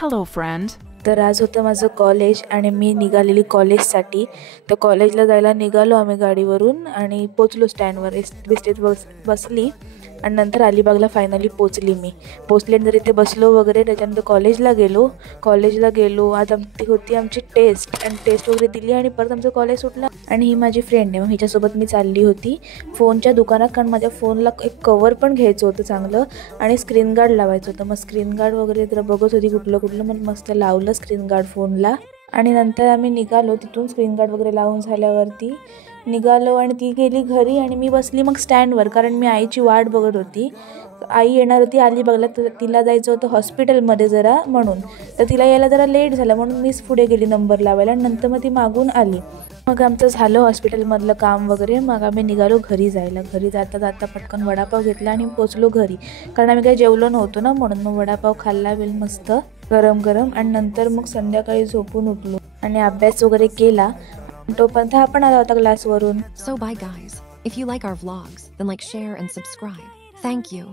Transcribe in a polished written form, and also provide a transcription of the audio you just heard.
Hello, friend. तर आज होतं माझं कॉलेज आणि मी निघालेली कॉलेजसाठी. तर कॉलेजला जायला निघालो आम्ही गाडीवरून आणि पोचलो स्टँडवर. एसटीत बसली आणि नंतर अलिबागला फायनली पोचली मी. पोचल्यानंतर इथे बसलो वगैरे. त्याच्यानंतर कॉलेजला गेलो. आज होती आमची टेस्ट आणि टेस्ट वगैरे दिली आणि परत आमचं कॉलेज सुटलं. आणि ही माझी फ्रेंड आहे, मग हिच्यासोबत मी चालली होती फोनच्या दुकानात, कारण माझ्या फोनला एक कवर पण घ्यायचं होतं चांगलं आणि स्क्रीन गार्ड लावायचं होतं. मग स्क्रीन गार्ड वगैरे जरा बघत होती कुठलं मग मस्त लावलं स्क्रीन गार्ड फोनला. आणि नंतर आम्ही निघालो तिथून. स्क्रीन गार्ड वगैरे लावून झाल्यावरती निघालो आणि ती गेली घरी आणि मी बसली मग स्टँडवर, कारण मी आईची वाट बघत होती. आई येणार होती अलिबागला, तर तिला जायचं होतं हॉस्पिटलमध्ये जरा म्हणून. तर तिला यायला जरा लेट झाला म्हणून मीच पुढे गेली नंबर लावायला आणि नंतर मग ती मागून आली. मग आमचं झालं हॉस्पिटलमधलं काम वगैरे. मग आम्ही निघालो घरी जायला. घरी जाता पटकन वडापाव घेतला आणि पोचलो घरी, कारण आम्ही काही जेवलो नव्हतो ना म्हणून. मग वडापाव खाल्ला वेल मस्त गरम आणि नंतर मग संध्याकाळी झोपून उठलो आणि अभ्यास वगैरे केला. तोपर्यंत हा पण आला होता क्लासवरून. So bye guys. If you like our vlogs, then like, share and subscribe. Thank you.